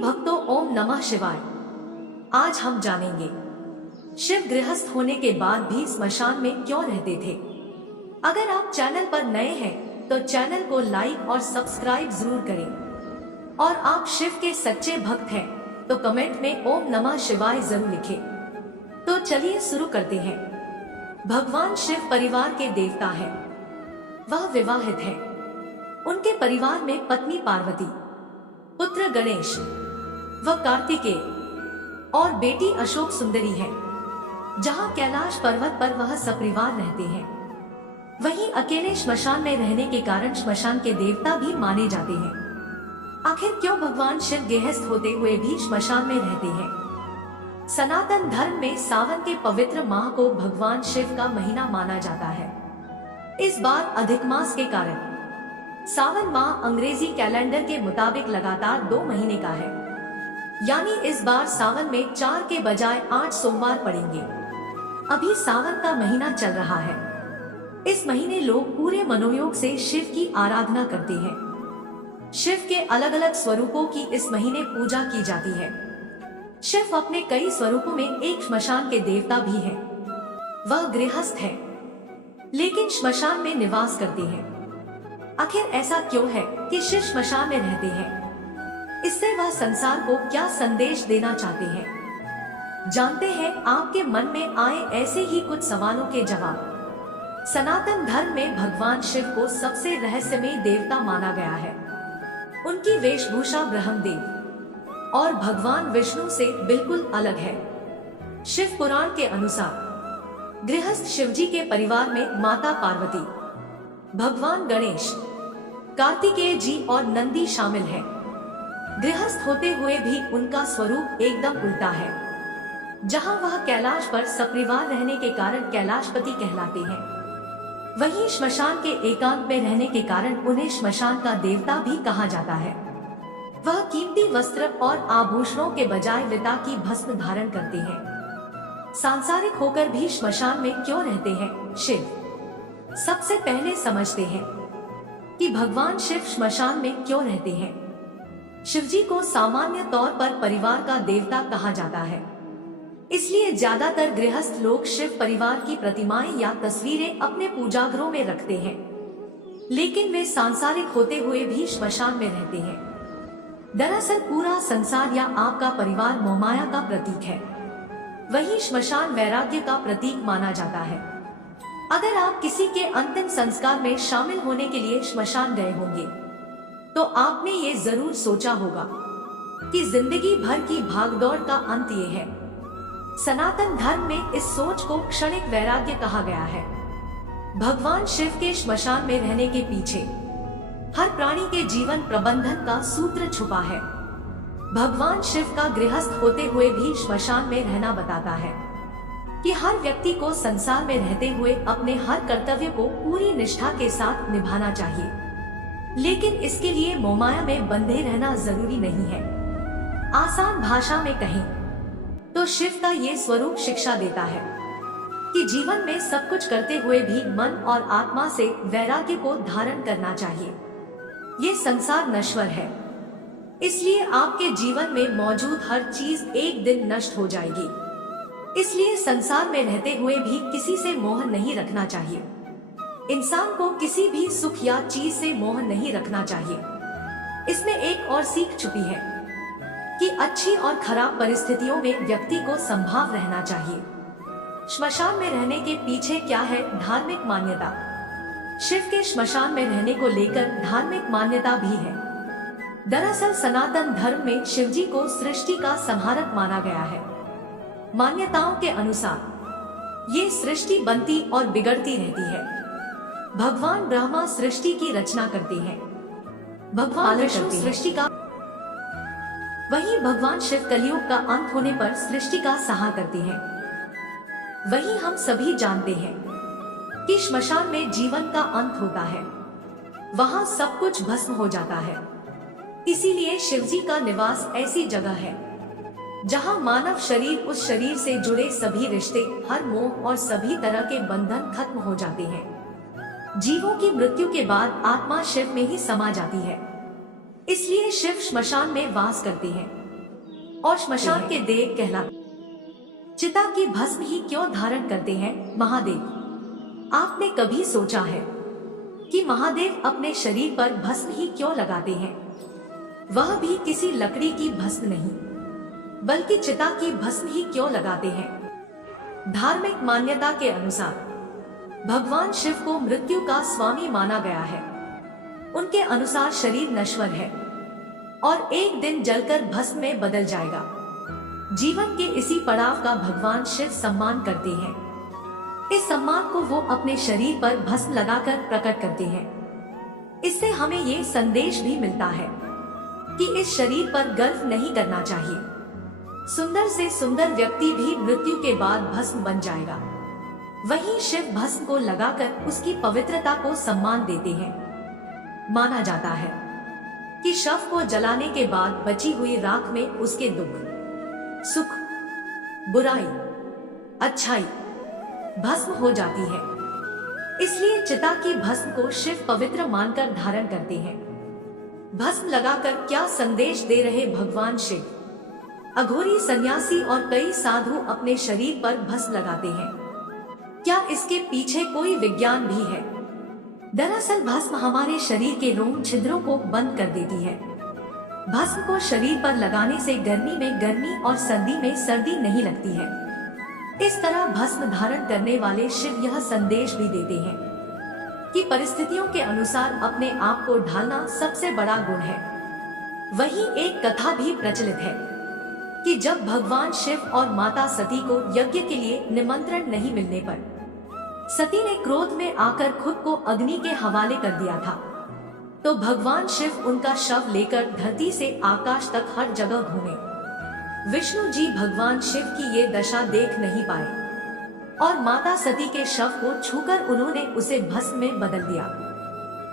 भक्तों, ओम नमः शिवाय। आज हम जानेंगे शिव गृहस्थ होने के बाद भी स्मशान में क्यों रहते थे। अगर आप चैनल पर नए हैं तो चैनल को लाइक और सब्सक्राइब जरूर करें, और आप शिव के सच्चे भक्त हैं तो कमेंट में ओम नमः शिवाय जरूर लिखें। तो चलिए शुरू करते हैं। भगवान शिव परिवार के देवता हैं। वह विवाहित हैं। उनके परिवार में पत्नी पार्वती, पुत्र गणेश व कार्तिकेय और बेटी अशोक सुंदरी है। जहां कैलाश पर्वत पर वह सपरिवार रहते हैं, वहीं अकेले श्मशान में रहने के कारण श्मशान के देवता भी माने जाते हैं। आखिर क्यों भगवान शिव गृहस्थ होते हुए भी श्मशान में रहते हैं? सनातन धर्म में सावन के पवित्र माह को भगवान शिव का महीना माना जाता है। इस बार अधिक मास के कारण सावन माह अंग्रेजी कैलेंडर के मुताबिक लगातार 2 महीने का है, यानी इस बार सावन में 4 के बजाय 8 सोमवार पड़ेंगे। अभी सावन का महीना चल रहा है। इस महीने लोग पूरे मनोयोग से शिव की आराधना करते हैं। शिव के अलग अलग स्वरूपों की इस महीने पूजा की जाती है। शिव अपने कई स्वरूपों में एक श्मशान के देवता भी है। वह गृहस्थ है लेकिन श्मशान में निवास करते हैं। आखिर ऐसा क्यों है कि शिव श्मशान में रहते हैं? इससे वह संसार को क्या संदेश देना चाहते हैं? जानते हैं आपके मन में आए ऐसे ही कुछ सवालों के जवाब। सनातन धर्म में भगवान शिव को सबसे रहस्यमय देवता माना गया है। उनकी वेशभूषा ब्रह्मदेव और भगवान विष्णु से बिल्कुल अलग है। शिव पुराण के अनुसार गृहस्थ शिवजी के परिवार में माता पार्वती, भगवान गणेश, कार्तिकेय जी और नंदी शामिल हैं। गृहस्थ होते हुए भी उनका स्वरूप एकदम उल्टा है। जहां वह कैलाश पर सपरिवार रहने के कारण कैलाशपति कहलाते हैं, वहीं श्मशान के एकांत में रहने के कारण उन्हें श्मशान का देवता भी कहा जाता है। वह कीमती वस्त्र और आभूषणों के बजाय विता की भस्म धारण करते हैं। सांसारिक होकर भी श्मशान में क्यों रहते हैं शिव? सबसे पहले समझते हैं कि भगवान शिव श्मशान में क्यों रहते हैं। शिवजी को सामान्य तौर पर परिवार का देवता कहा जाता है, इसलिए ज्यादातर गृहस्थ लोग शिव परिवार की प्रतिमाएं या तस्वीरें अपने पूजागृहों में रखते हैं। लेकिन वे सांसारिक होते हुए भी श्मशान में रहते हैं। दरअसल पूरा संसार या आपका परिवार मोहमाया का प्रतीक है, वहीं श्मशान वैराग्य का प्रतीक माना जाता है। अगर आप किसी के अंतिम संस्कार में शामिल होने के लिए श्मशान गए होंगे तो आपने ये जरूर सोचा होगा कि जिंदगी भर की भागदौड़ का अंत ये है। सनातन धर्म में इस सोच को क्षणिक वैराग्य कहा गया है। भगवान शिव के श्मशान में रहने के पीछे हर प्राणी के जीवन प्रबंधन का सूत्र छुपा है। भगवान शिव का गृहस्थ होते हुए भी श्मशान में रहना बताता है कि हर व्यक्ति को संसार में रहते हुए अपने हर कर्तव्य को पूरी निष्ठा के साथ निभाना चाहिए, लेकिन इसके लिए मोहमाया में बंधे रहना जरूरी नहीं है। आसान भाषा में कहें तो शिव का ये स्वरूप शिक्षा देता है कि जीवन में सब कुछ करते हुए भी मन और आत्मा से वैराग्य को धारण करना चाहिए। ये संसार नश्वर है, इसलिए आपके जीवन में मौजूद हर चीज एक दिन नष्ट हो जाएगी। इसलिए संसार में रहते हुए भी किसी से मोह नहीं रखना चाहिए। इंसान को किसी भी सुख या चीज से मोह नहीं रखना चाहिए। इसमें एक और सीख छुपी है कि अच्छी और खराब परिस्थितियों में व्यक्ति को संभाव रहना चाहिए। श्मशान में रहने के पीछे क्या है धार्मिक मान्यता? शिव के श्मशान में रहने को लेकर धार्मिक मान्यता भी है। दरअसल सनातन धर्म में शिवजी को सृष्टि का संहारक माना गया है। मान्यताओं के अनुसार ये सृष्टि बनती और बिगड़ती रहती है। भगवान ब्रह्मा सृष्टि की रचना करते हैं, भगवान विष्णु सृष्टि का, वहीं भगवान शिव कलयुग का अंत होने पर सृष्टि का संहार करते हैं। वहीं हम सभी जानते हैं कि श्मशान में जीवन का अंत होता है, वहां सब कुछ भस्म हो जाता है। इसीलिए शिवजी का निवास ऐसी जगह है जहां मानव शरीर उस शरीर से जुड़े सभी रिश्ते, हर मोह और सभी तरह के बंधन खत्म हो जाते हैं। जीवों की मृत्यु के बाद आत्मा शिव में ही समा जाती है। इसलिए शिव श्मशान में वास करते हैं। और श्मशान के देव कहलाते। चिता की भस्म ही क्यों धारण करते हैं महादेव? आपने कभी सोचा है कि महादेव अपने शरीर पर भस्म ही क्यों लगाते हैं? वह भी किसी लकड़ी की भस्म नहीं, बल्कि चिता की भस्म ही क्यों लगाते हैं? धार्मिक मान्यता के अनुसार भगवान शिव को मृत्यु का स्वामी माना गया है। उनके अनुसार शरीर नश्वर है और एक दिन जलकर भस्म में बदल जाएगा। जीवन के इसी पड़ाव का भगवान शिव सम्मान करते हैं। इस सम्मान को वो अपने शरीर पर भस्म लगाकर प्रकट करते हैं। इससे हमें ये संदेश भी मिलता है कि इस शरीर पर गर्व नहीं करना चाहिए। सुंदर से सुंदर व्यक्ति भी मृत्यु के बाद भस्म बन जाएगा। वहीं शिव भस्म को लगाकर उसकी पवित्रता को सम्मान देते हैं। माना जाता है कि शव को जलाने के बाद बची हुई राख में उसके दुख, सुख, बुराई, अच्छाई भस्म हो जाती है। इसलिए चिता की भस्म को शिव पवित्र मानकर धारण करते हैं। भस्म लगाकर क्या संदेश दे रहे भगवान शिव? अघोरी, सन्यासी और कई साधु अपने शरीर पर भस्म लगाते हैं। क्या इसके पीछे कोई विज्ञान भी है? दरअसल भस्म हमारे शरीर के रोम छिद्रों को बंद कर देती है। भस्म को शरीर पर लगाने से गर्मी में गर्मी और सर्दी में सर्दी नहीं लगती है। इस तरह भस्म धारण करने वाले शिव यह संदेश भी देते हैं कि परिस्थितियों के अनुसार अपने आप को ढालना सबसे बड़ा गुण है। वहीं एक कथा भी प्रचलित है कि जब भगवान शिव और माता सती को यज्ञ के लिए निमंत्रण नहीं मिलने पर सती ने क्रोध में आकर खुद को अग्नि के हवाले कर दिया था, तो भगवान शिव उनका शव लेकर धरती से आकाश तक हर जगह घूमे। विष्णु जी भगवान शिव की ये दशा देख नहीं पाए और माता सती के शव को छूकर उन्होंने उसे भस्म में बदल दिया।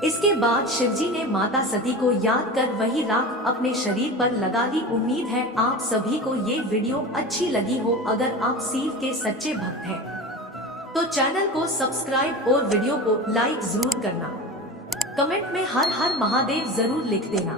इसके बाद शिवजी ने माता सती को याद कर वही राख अपने शरीर पर लगा दी। उम्मीद है आप सभी को ये वीडियो अच्छी लगी हो। अगर आप शिव के सच्चे भक्त हैं तो चैनल को सब्सक्राइब और वीडियो को लाइक जरूर करना। कमेंट में हर हर महादेव जरूर लिख देना।